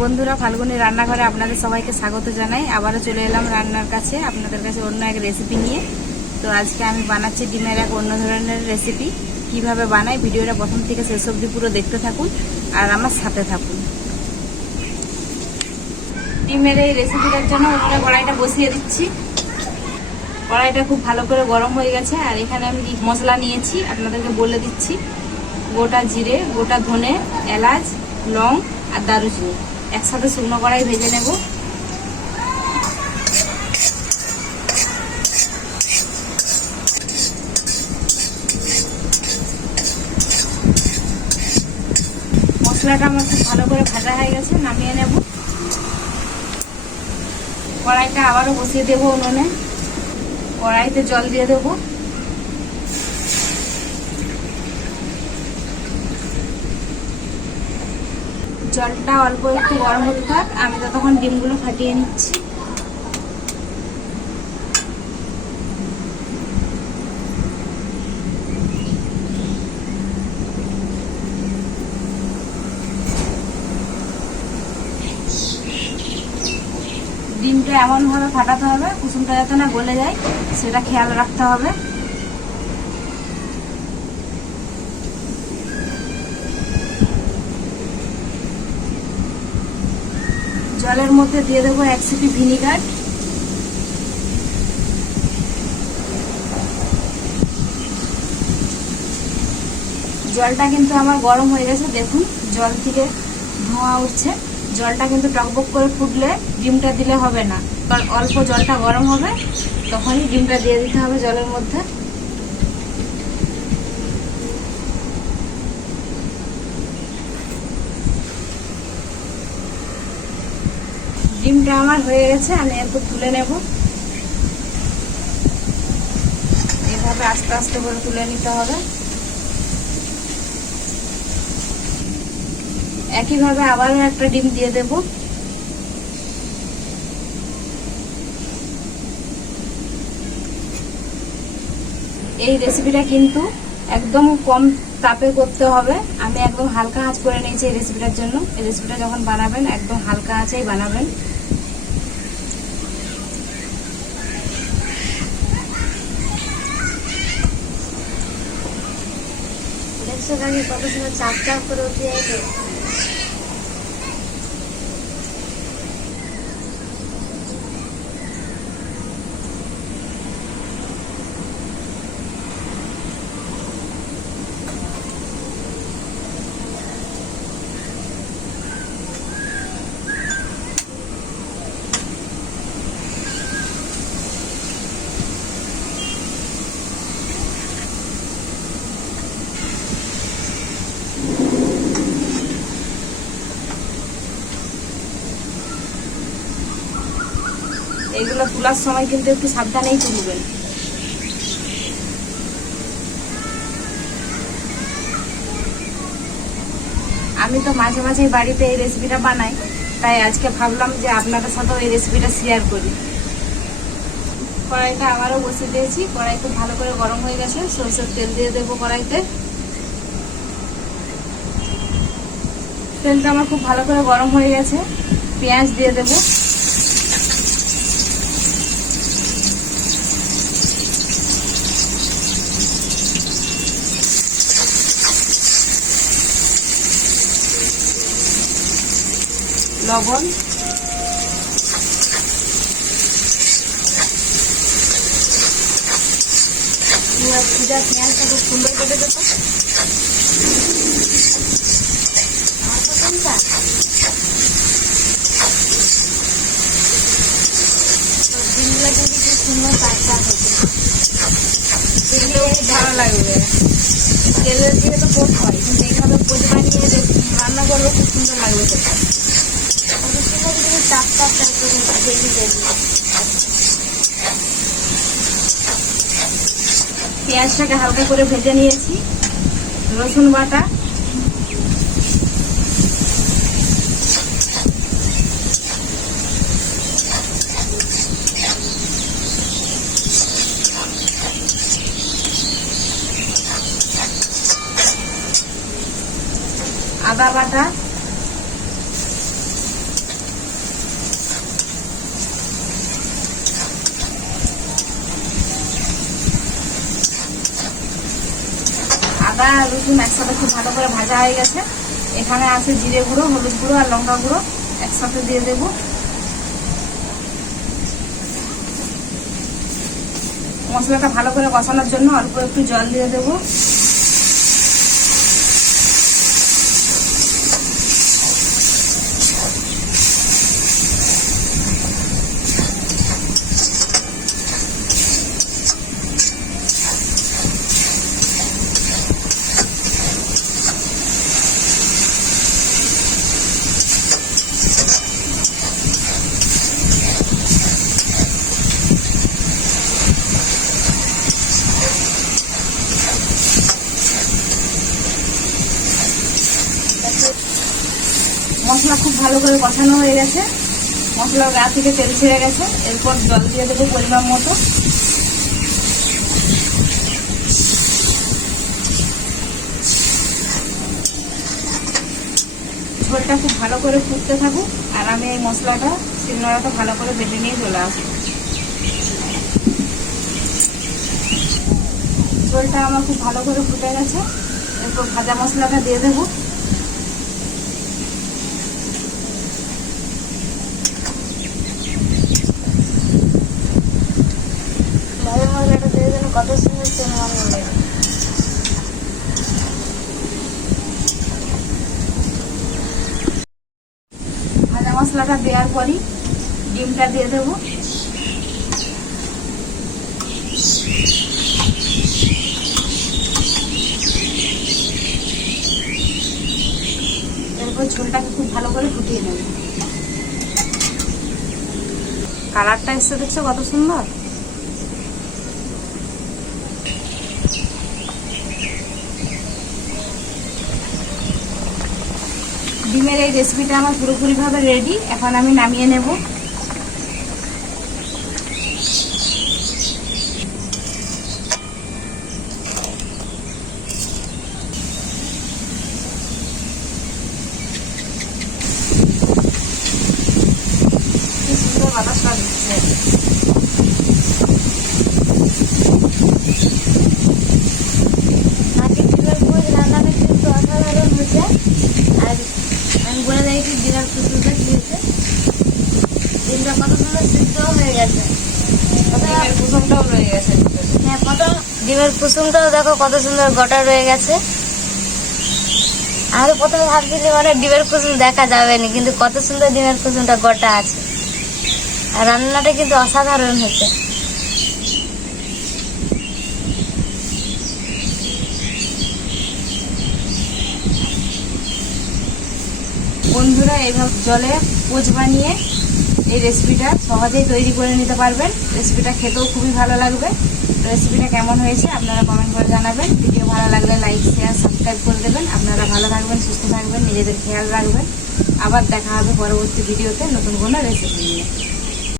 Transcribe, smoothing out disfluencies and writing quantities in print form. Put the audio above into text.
বন্ধুরা, ফাল্গুনি রান্নাঘরে আপনাদের সবাইকে স্বাগত জানাই। আবারও চলে এলাম রান্নার কাছে, আপনাদের কাছে অন্য এক রেসিপি নিয়ে। তো আজকে আমি বানাচ্ছি ডিমের এক অন্য ধরনের রেসিপি। কিভাবে বানাই ভিডিওটা প্রথম থেকে শেষ অবধি পুরো দেখতে থাকুন আর আমার সাথে থাকুন। ডিমের এই রেসিপিটার জন্য ওখানে কড়াইটা বসিয়ে দিচ্ছি। কড়াইটা খুব ভালো করে গরম হয়ে গেছে। আর এখানে আমি মশলা নিয়েছি আপনাদেরকে বলে দিচ্ছি। গোটা জিরে, গোটা ধনে, এলাচ, লং আর দারুচিনি একসাথে শুকনো কড়াই ভেজে নেব। মশলাটা আমার খুব ভালো করে ভাজা হয়ে গেছে, নামিয়ে নেব। কড়াইটা আবারও বসিয়ে দেবো উনুনে। কড়াইতে জল দিয়ে দেবো। জলটা অল্প একটু গরম হতে থাক, আমি ততক্ষণ ডিমগুলো ফাটিয়ে নিচ্ছি। ডিমটা এমনভাবে ফাটাতে হবে কুসুমটা যাতে না গলে যায়, সেটা খেয়াল রাখতে হবে। জলের মধ্যে দিয়ে দেবো 1 সিপি ভিনিগার। জলটা কিন্তু আমার গরম হয়ে গেছে, দেখুন জল থেকে ধোঁয়া উঠছে। জলটা কিন্তু টকবক করে ফুটলে ডিমটা দিলে হবে না, অল্প জলটা গরম হবে তখনই ডিমটা দিয়ে দিতে হবে জলের মধ্যে। ডিমটা আমার হয়ে গেছে, আমি এরপর তুলে নেব। এভাবে আস্তে আস্তে করে তুলে নিতে হবে। একইভাবে আবারও একটা ডিম দিয়ে দেব। এই রেসিপিটা কিন্তু একদম কম তাপে করতে হবে। আমি একদম হালকা আঁচ করে নিয়েছি এই রেসিপিটার জন্য। এই রেসিপিটা যখন বানাবেন একদম হালকা আঁচেই বানাবেন। দেখছো আমি কত সময় চাপ চাপ করে উঠে যাই। এগুলো তোলার সময় কিন্তু একটু সাবধানেই তুলবেন। আমি তো মাঝে মাঝে বাড়িতে এই রেসিপিটা বানাই, তাই আজকে ভাবলাম যে আপনাদের সাথেও এই রেসিপিটা শেয়ার করি। কড়াইটা আবারও বসিয়ে দিয়েছি। কড়াই খুব ভালো করে গরম হয়ে গেছে। সরষের তেল দিয়ে দেবো কড়াইতে। তেলটা আমার খুব ভালো করে গরম হয়ে গেছে। পেঁয়াজ দিয়ে দেবো। লবণ, পেঁয়াজটা খুব সুন্দর কেটে দেবো। ডিমগুলো কিন্তু খুব সুন্দর টাটকা হয়েছে, ভালো লাগবে। তেলের দিয়ে তো পোট হয়, কিন্তু এইভাবে পোট বানিয়ে রান্না করলে খুব সুন্দর লাগবে। পেঁয়াজটাকে হালকা করে ভেজে নিয়েছি। রসুন বাটা, আদা বাটা, আদা রসুন একসাথে খুব ভালো করে ভাজা হয়ে গেছে। এখানে আছে জিরে গুঁড়ো, হলুদ গুঁড়ো আর লঙ্কা গুঁড়ো একসাথে দিয়ে দেব। মশলাটা ভালো করে কষানোর জন্য অল্প একটু জল দিয়ে দেবো। মশলা খুব ভালো করে কষানো হয়ে গেছে, মশলার গা থেকে তেল ছেড়ে গেছে। এরপর জল দিয়ে দেবো পরিমাণ মতো। ঝোলটা খুব ভালো করে ফুটতে থাকুক আর আমি এই মশলাটা শিলনোড়াটা ভালো করে বেটে নিয়ে চলে আসবো। ঝোলটা আমার খুব ভালো করে ফুটে গেছে। এরপর ভাজা মশলাটা দিয়ে দেবো। ভাজা মশলাটা দিয়ে দিলে কত সুন্দর চেনা মনে লাগে। ভাজা মশলাটা দেওয়ার পরই ডিমটা দিয়ে দেবো। এরপর ঝোলটাকে খুব ভালো করে ফুটিয়ে নেব। কালারটা এসে দেখছো কত সুন্দর। ডিমের এই রেসিপিটা আমার পুরোপুরি ভাবে রেডি। এখন আমি নামিয়ে নেব। কি সুন্দর বাতাসটা দিচ্ছে। রান্নাটা কিন্তু অসাধারণ হয়েছে। আর আমি বলে দিই কি ডিমের কুসুমটা কি হয়েছে। ডিমটা কত সুন্দর সিদ্ধ হয়ে গেছে। ডিমের কুসুমটাও রয়ে গেছে। হ্যাঁ, ডিমের কুসুমটাও দেখো কত সুন্দর গোটা রয়ে গেছে। আমি প্রথমে ভাবছিলাম মানে ডিমের কুসুম দেখা যাবে না, কিন্তু কত সুন্দর ডিমের কুসুমটা গোটা আছে। আর রান্নাটা কিন্তু অসাধারণ হয়েছে। বন্ধুরা এইভাবে জলে পোচ বানিয়ে এই রেসিপিটা সহজেই তৈরি করে নিতে পারবেন। রেসিপিটা খেতেও খুবই ভালো লাগবে। রেসিপিটা কেমন হয়েছে আপনারা কমেন্ট করে জানাবেন। ভিডিও ভালো লাগলে লাইক শেয়ার সাবস্ক্রাইব করে দেবেন। আপনারা ভালো থাকবেন, সুস্থ থাকবেন, নিজেদের খেয়াল রাখবেন। আবার দেখা হবে পরবর্তী ভিডিওতে নতুন কোনো রেসিপি নিয়ে।